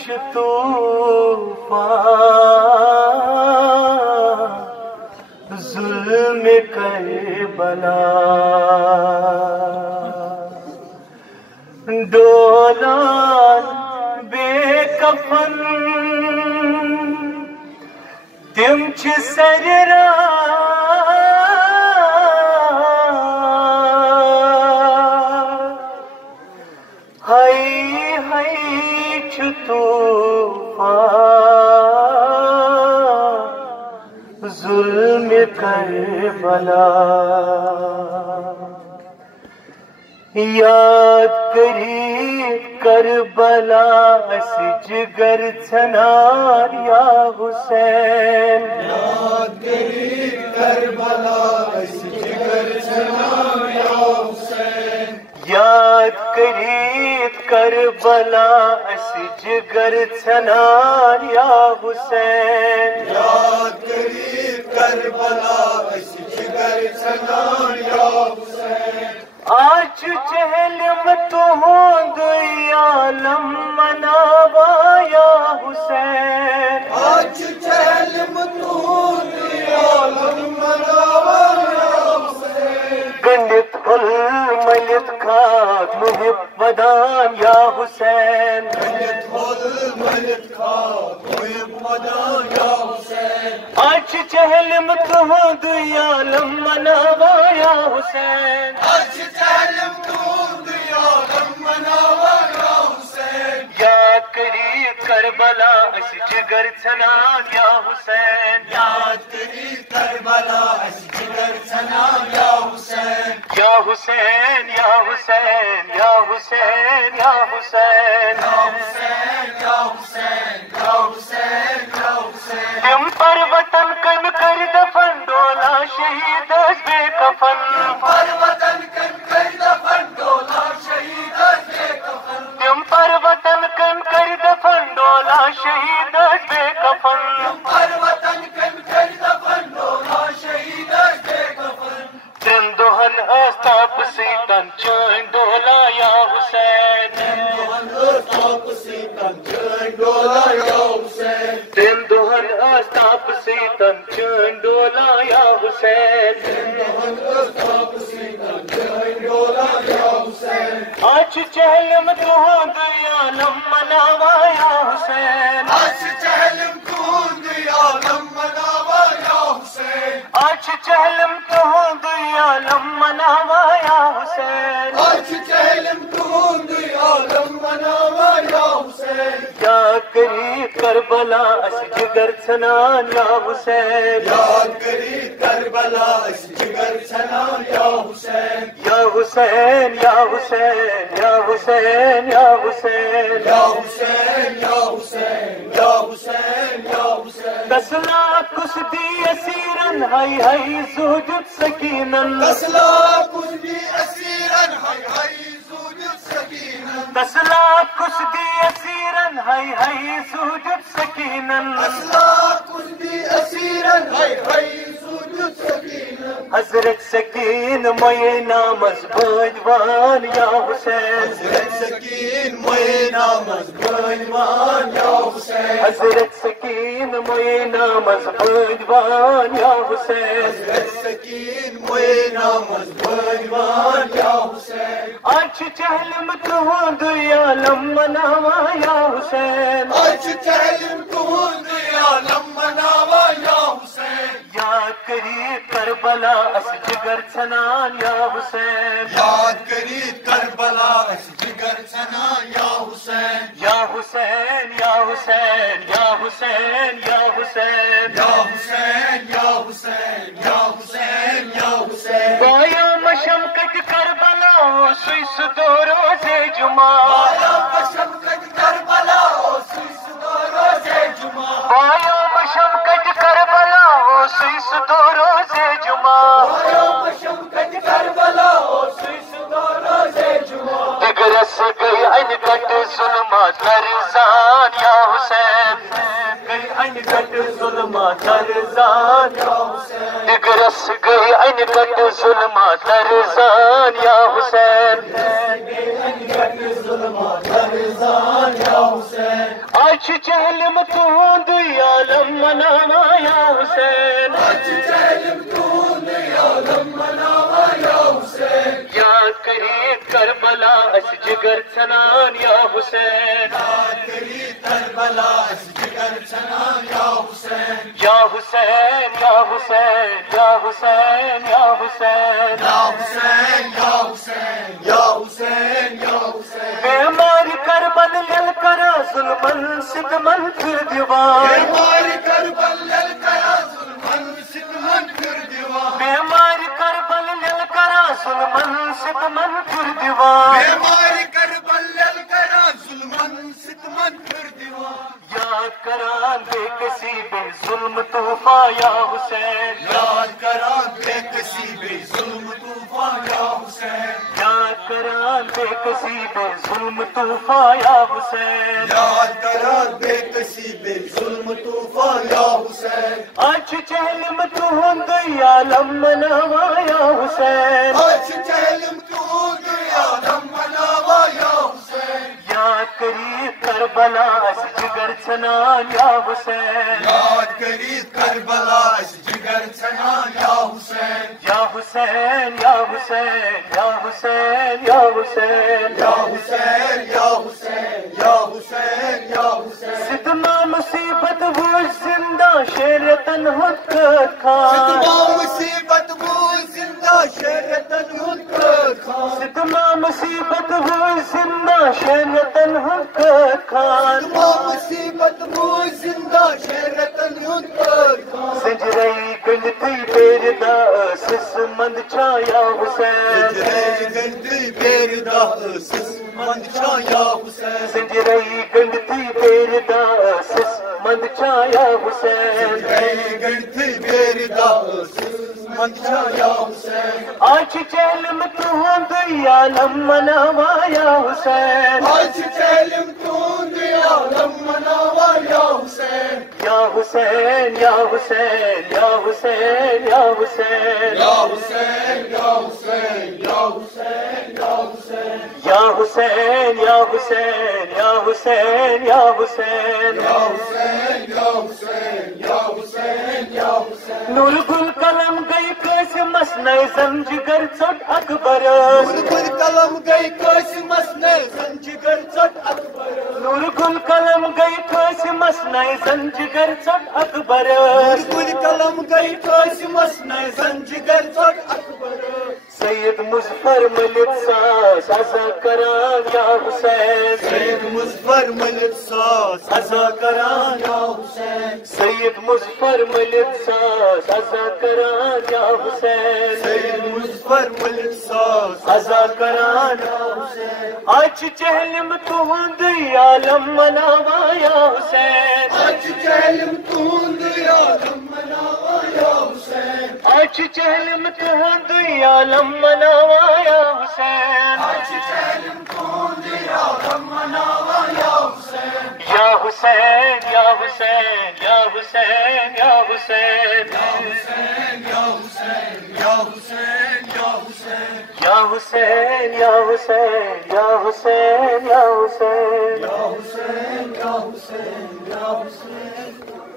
چھ طوفان ظلم کربلا ڈولان بے کفن تم چھ سر ظلم کربلا یاد کری کربلا اس جگر ژھنان یا حسین یاد کری کربلا اس جگر ژھنان یا حسین یاد کری کربلا اس جگر ژھنان یا حسین یاد کری کربلا اس جگر ژھنان یا حسین آج جہلم تہند عالم مناوا یا حسین آج جہلم تہند عالم مناوا یا حسین گنڈت پھل ملت کھاد محب ودان یا حسین گنڈت پھل ملت کھاد محب ودان یا حسین آج جہلم تہند عالم مناوا یا حسین آج جہلم تہند عالم مناوا یا حسین یاد کری کربلا اس جگر ژھنان یا حسین یاد کری کربلا اس جگر ژھنان یا حسین یا حسین یا حسین یا حسین یا حسین یا حسین یا حسین یا حسین یا حسین تم پر وطن کن کر دفن ڈولا شہید بے کفن پر وطن کن کر دفن ڈولا شہید بے کفن تم پر وطن کن کر دفن ڈولا شہید بے کفن پر وطن کن کر دفن ڈولا شہید بے کفن تن دہن آستاپ سیتن چین ڈولا یا حسین آستاپ سیتن چین ڈولا یا حسین تن دہن آستاپ سیتن چین ڈولا یا حسین آستاپ سیتن چین ڈولا یا حسین آج چہلم تہند عالم مناوا یا حسین آج چہلم تہند عالم مناوا یا حسین آج چہلم تہند عالم مناوا یا حسین آج چہلم تہند عالم مناوا یا حسین یاد کری کربلا اس جگر ژھنان یا حسین یاد کری کربلا اس جگر ژھنان یا حسین یا حسین یا حسین یا حسین یا حسین یا حسین یا حسین یا حسین یا حسین 10 لاکھ کس دی اسیرن ہائی ہائی زوجت سکینن 10 لاکھ کس دی اسیرن ہائی ہائی زوجت سکینن 10 لاکھ کس دی اسیرن ہائی ہائی زوجت سکینن 10 لاکھ کس دی اسیرن ہائی ہائی زوجت سکینن حضرت سکین موئے نامز بھجوان یا حسین حضرت سکین موئے نامز بھجوان یا حسین حضرت سکین موئے نامز بھجوان یا حسین حضرت سکین موئے نامز بھجوان یا حسین آج چہلم تہند عالم مناوا یا حسین آج چہلم تہند عالم مناوا یا حسین یاد کری کربلا اس جگر ژھنان یا حسین یاد کری کربلا اس جگر ژھنان یا حسین یا حسین یا حسین یا حسین یا حسین یا حسین یا حسین یا حسین یا حسین بایا مشمکت کربلا سوئس دو روز جمعہ بایا مشمکت کربلا سوئس دو روز جمعہ بایا مشمکت کربلا سوئس دو روز جمعہ بایا مشمکت کربلا سوئس دو روز جمعہ دگرس گئی ان کٹ ظلمات لرزان یا حسین گئی ان کٹ ظلمات لرزان یا حسین دگرس گئی ان کٹ ظلمات لرزان یا حسین ظلمات لرزان یا حسین آج چہلم تہند عالم مناوا یا حسین آج چہلم تہند عالم مناوا یا حسین یاد کری کربلا اس جگر ژھنان یا حسین یاد کری کربلا اس جگر ژھنان یا حسین یا حسین یا حسین یا حسین یا حسین یا حسین یا حسین یا حسین یا حسین بیمار کربل لل کرا ظلمن ستمن پھر دیوان بیمار کربل لل کرا ظلمن ستمن پھر دیوان بیمار کربل لل کرا ظلمن ستمن پھر دیوان بیمار کربل لل کرا ظلمن ستمن پھر دیوان یاد کران بے کسی بے ظلم طوفان یا حسین یاد کران بے کسی بے ظلم طوفان یا حسین یاد کران بے کسی بے ظلم طوفان یا حسین یاد کران بے کسی بے ظلم طوفان یا حسین آج چہلم تہند عالم مناوا یا حسین آج چہلم تہند عالم مناوا یا حسین یاد کری کربلا اس جگر ژھنان یا حسین یاد کری کربلا اس جگر ژھنان یا حسین یا حسین یا حسین یا حسین یا حسین یا حسین یا حسین یا حسین یا حسین ستما مصیبت وہ زندہ شیر تنہد خان ستما مصیبت وہ زندہ شیر تنہد خان ستما مصیبت وہ زندہ شیر تنہد خان ستما مصیبت وہ زندہ شیر تنہد خان سجرئی گنڈتی بیردا سس مند چھایا حسین سجرئی گنڈتی بیردا سس مند چھایا حسین سجرئی گنڈتی بیردا سس مند چھایا حسین سجرئی گنڈتی بیردا سس مند چھایا حسین آج چہلم تہند عالم مناوا یا حسین آج چہلم تہند عالم مناوا یا حسین یا حسین یا حسین یا حسین یا حسین یا حسین یا حسین یا حسین یا حسین یا حسین یا حسین یا حسین یا حسین یا حسین یا حسین یا حسین یا حسین نور گل قلم گئی کیسے مسنع زنجگر ژٹ اکبر نور گل قلم گئی کیسے مسنع زنجگر ژٹ اکبر نور گل قلم گئی کیسے مسنع زنجگر ژٹ اکبر نور گل قلم گئی کیسے مسنع زنجگر ژٹ اکبر سید مظفر ملک ساز عزا کران یا حسین سید مظفر ملک ساز عزا کران یا حسین سید مظفر ملک ساز عزا کران یا حسین سید مظفر ملک ساز عزا کران یا حسین آج چہلم تہند عالم مناوا یا حسین آج چہلم تہند عالم مناوا یا حسین آج چہلم تہند عالم مناوا یا حسین آج چہلم تہند عالم مناوا یا حسین یا حسین یا حسین یا حسین یا حسین یا حسین یا حسین یا حسین یا حسین یا حسین یا حسین یا حسین یا حسین یا حسین یا حسین